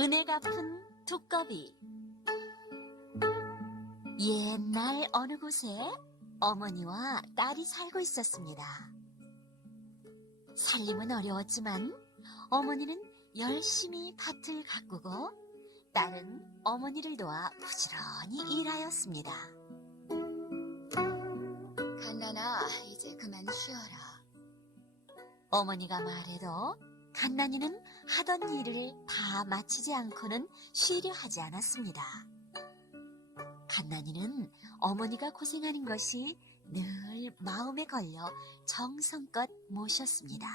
은혜 갚은 두꺼비. 옛날 어느 곳에 어머니와 딸이 살고 있었습니다. 살림은 어려웠지만 어머니는 열심히 밭을 가꾸고 딸은 어머니를 도와 부지런히 일하였습니다. 갓난아, 이제 그만 쉬어라. 어머니가 말해도 갓난이는 하던 일을 다 마치지 않고는 쉬려 하지 않았습니다. 갓난이는 어머니가 고생하는 것이 늘 마음에 걸려 정성껏 모셨습니다.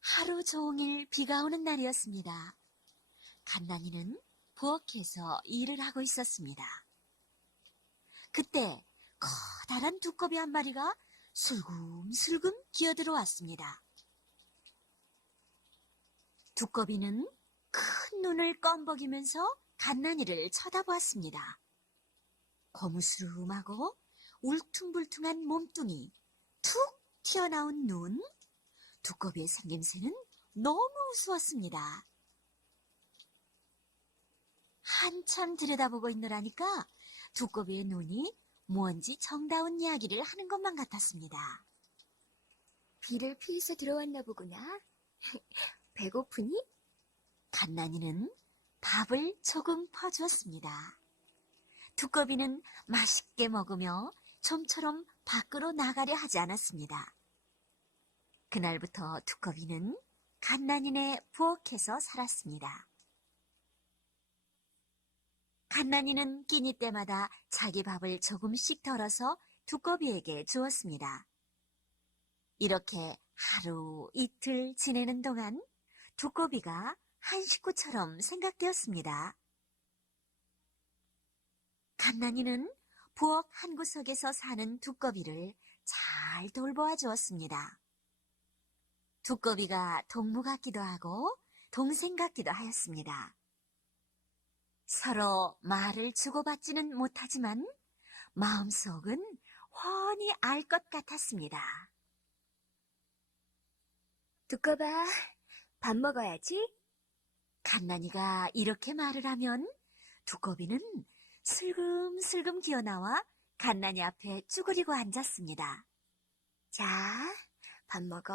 하루 종일 비가 오는 날이었습니다. 갓난이는 부엌에서 일을 하고 있었습니다. 그때 커다란 두꺼비 한 마리가 슬금슬금 기어들어왔습니다. 두꺼비는 큰 눈을 껌벅이면서 갓난이를 쳐다보았습니다. 거무스름하고 울퉁불퉁한 몸뚱이, 툭 튀어나온 눈, 두꺼비의 생김새는 너무 우스웠습니다. 한참 들여다보고 있느라니까 두꺼비의 눈이 뭔지 정다운 이야기를 하는 것만 같았습니다. 비를 피해서 들어왔나 보구나. 배고프니? 갓난이는 밥을 조금 퍼주었습니다. 두꺼비는 맛있게 먹으며 좀처럼 밖으로 나가려 하지 않았습니다. 그날부터 두꺼비는 갓난이네 부엌에서 살았습니다. 갓난이는 끼니 때마다 자기 밥을 조금씩 덜어서 두꺼비에게 주었습니다. 이렇게 하루 이틀 지내는 동안 두꺼비가 한 식구처럼 생각되었습니다. 갓난이는 부엌 한 구석에서 사는 두꺼비를 잘 돌보아 주었습니다. 두꺼비가 동무 같기도 하고 동생 같기도 하였습니다. 서로 말을 주고받지는 못하지만 마음속은 훤히 알 것 같았습니다. 두꺼봐, 밥 먹어야지. 갓난이가 이렇게 말을 하면 두꺼비는 슬금슬금 기어나와 갓난이 앞에 쭈그리고 앉았습니다. 자, 밥 먹어.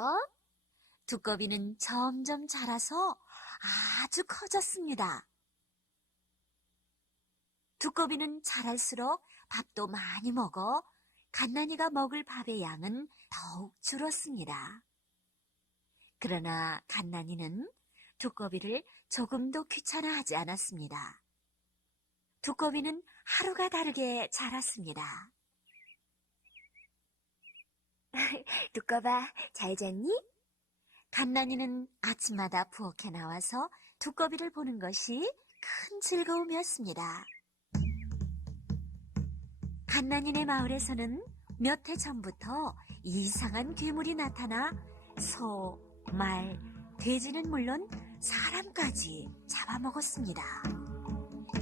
두꺼비는 점점 자라서 아주 커졌습니다. 두꺼비는 자랄수록 밥도 많이 먹어 갓난이가 먹을 밥의 양은 더욱 줄었습니다. 그러나 갓난이는 두꺼비를 조금도 귀찮아하지 않았습니다. 두꺼비는 하루가 다르게 자랐습니다. 두꺼봐, 잘 잤니? 갓난이는 아침마다 부엌에 나와서 두꺼비를 보는 것이 큰 즐거움이었습니다. 갓난이네 마을에서는 몇 해 전부터 이상한 괴물이 나타나 소, 말, 돼지는 물론 사람까지 잡아먹었습니다.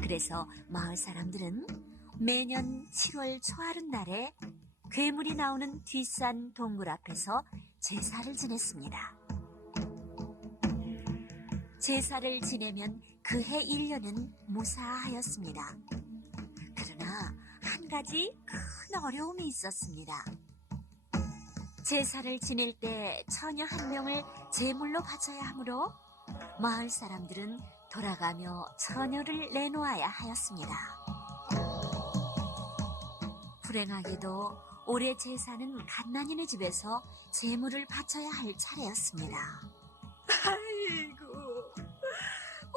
그래서 마을 사람들은 매년 7월 초하룻날에 괴물이 나오는 뒷산 동굴 앞에서 제사를 지냈습니다. 제사를 지내면 그해 1년은 무사하였습니다. 그러나 한 가지 큰 어려움이 있었습니다. 제사를 지낼 때 처녀 한 명을 제물로 바쳐야 하므로 마을 사람들은 돌아가며 처녀를 내놓아야 하였습니다. 불행하게도 올해 제사는 갓난이네 집에서 제물을 바쳐야 할 차례였습니다. 아이고,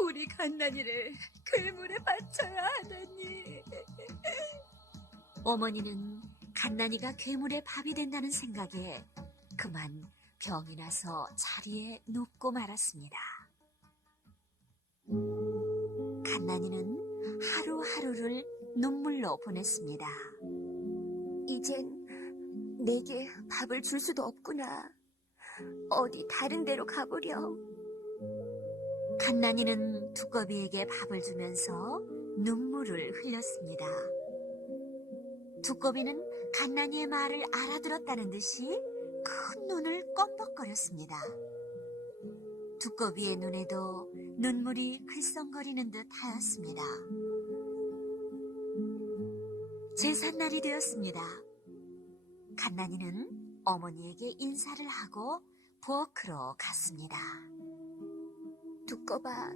우리 갓난이를 괴물에 바쳐야 하다니. 어머니는 갓난이가 괴물의 밥이 된다는 생각에 그만 병이 나서 자리에 눕고 말았습니다. 갓난이는 하루하루를 눈물로 보냈습니다. 이젠 내게 밥을 줄 수도 없구나. 어디 다른 데로 가보려. 갓난이는 두꺼비에게 밥을 주면서 눈물을 흘렸습니다. 두꺼비는 갓난이의 말을 알아들었다는 듯이 큰 눈을 껌뻑거렸습니다. 두꺼비의 눈에도 눈물이 글썽거리는 듯 하였습니다. 제삿날이 되었습니다. 갓난이는 어머니에게 인사를 하고 부엌으로 갔습니다. 두꺼봐,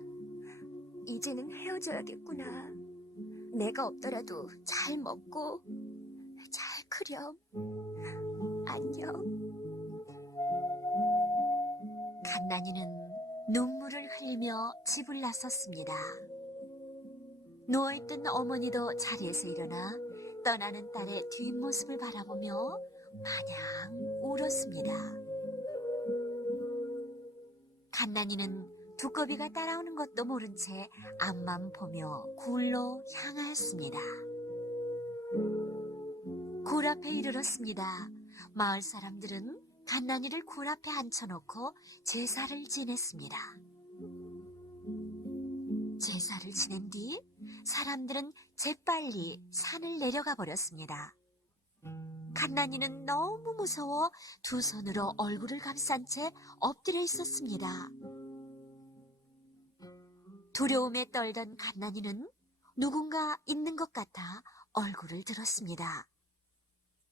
이제는 헤어져야겠구나. 내가 없더라도 잘 먹고 잘 크렴. 안녕. 갓난이는 눈물을 흘리며 집을 나섰습니다. 누워있던 어머니도 자리에서 일어나 떠나는 딸의 뒷모습을 바라보며 마냥 울었습니다. 갓난이는 두꺼비가 따라오는 것도 모른 채 앞만 보며 굴로 향하였습니다. 굴 앞에 이르렀습니다. 마을 사람들은 갓난이를 굴 앞에 앉혀놓고 제사를 지냈습니다. 제사를 지낸 뒤 사람들은 재빨리 산을 내려가 버렸습니다. 갓난이는 너무 무서워 두 손으로 얼굴을 감싼 채 엎드려 있었습니다. 두려움에 떨던 갓난이는 누군가 있는 것 같아 얼굴을 들었습니다.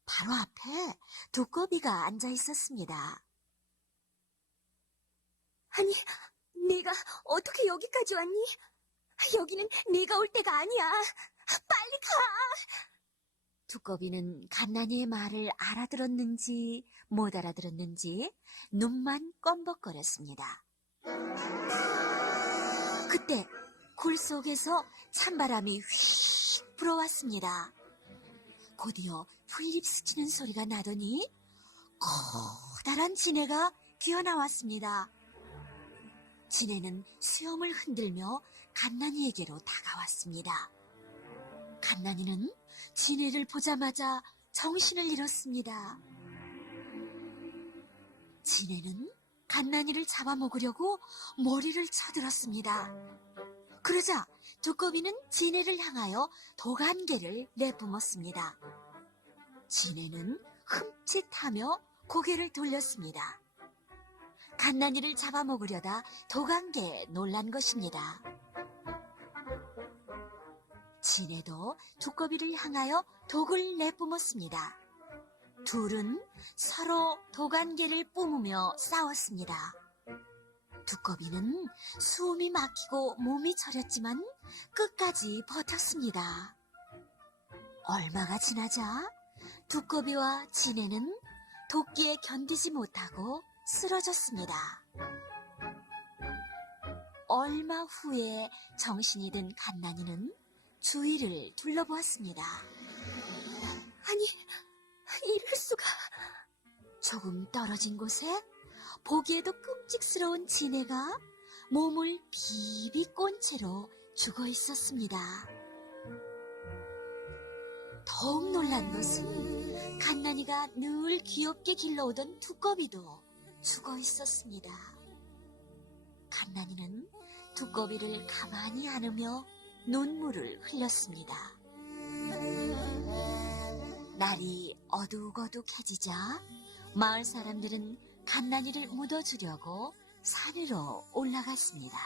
바로 앞에 두꺼비가 앉아 있었습니다. 아니, 네가 어떻게 여기까지 왔니? 여기는 네가 올 때가 아니야. 빨리 가! 두꺼비는 갓난이의 말을 알아들었는지 못 알아들었는지 눈만 껌벅거렸습니다. 그때 굴 속에서 찬바람이 휙 불어왔습니다. 곧이어 풀잎 스치는 소리가 나더니 커다란 지네가 기어나왔습니다. 지네는 수염을 흔들며 갓난이에게로 다가왔습니다. 갓난이는 지네를 보자마자 정신을 잃었습니다. 지네는 갓난이를 잡아먹으려고 머리를 쳐들었습니다. 그러자 두꺼비는 지네를 향하여 도간개를 내뿜었습니다. 지네는 흠칫하며 고개를 돌렸습니다. 갓난이를 잡아먹으려다 도간개에 놀란 것입니다. 지네도 두꺼비를 향하여 독을 내뿜었습니다. 둘은 서로 도간개를 뿜으며 싸웠습니다. 두꺼비는 숨이 막히고 몸이 저렸지만 끝까지 버텼습니다. 얼마가 지나자 두꺼비와 지네는 도끼에 견디지 못하고 쓰러졌습니다. 얼마 후에 정신이 든 갓난이는 주위를 둘러보았습니다. 아니, 이럴 수가. 조금 떨어진 곳에 보기에도 끔찍스러운 지네가 몸을 비비 꼰 채로 죽어 있었습니다. 더욱 놀란 것은 갓난이가 늘 귀엽게 길러오던 두꺼비도 죽어 있었습니다. 갓난이는 두꺼비를 가만히 안으며 눈물을 흘렸습니다. 날이 어둑어둑해지자 마을 사람들은 갓난이를 묻어주려고 산 위로 올라갔습니다.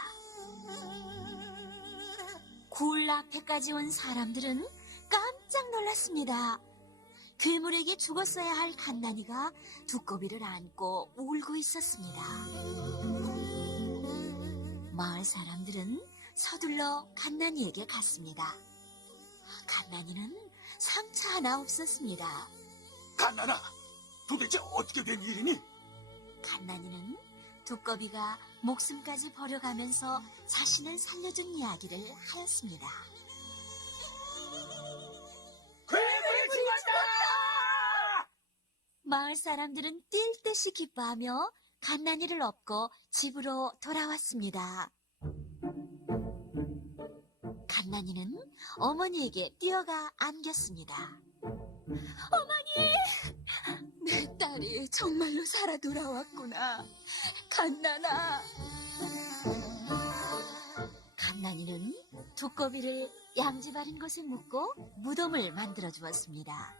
굴 앞에까지 온 사람들은 깜짝 놀랐습니다. 괴물에게 죽었어야 할 갓난이가 두꺼비를 안고 울고 있었습니다. 마을 사람들은 서둘러 갓난이에게 갔습니다. 갓난이는 상처 하나 없었습니다. 갓난아, 도대체 어떻게 된 일이니? 갓난이는 두꺼비가 목숨까지 버려가면서 자신을 살려준 이야기를 하였습니다. 괴물이 죽었다! 마을 사람들은 뛸 듯이 기뻐하며 갓난이를 업고 집으로 돌아왔습니다. 갓난이는 어머니에게 뛰어가 안겼습니다. 내 딸이 정말로 살아 돌아왔구나. 갓난아. 갓난이는 두꺼비를 양지 바른 곳에 묻고 무덤을 만들어 주었습니다.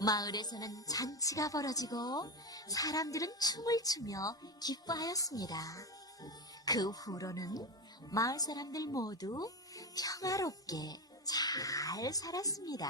마을에서는 잔치가 벌어지고 사람들은 춤을 추며 기뻐하였습니다. 그 후로는 마을 사람들 모두 평화롭게 잘 살았습니다.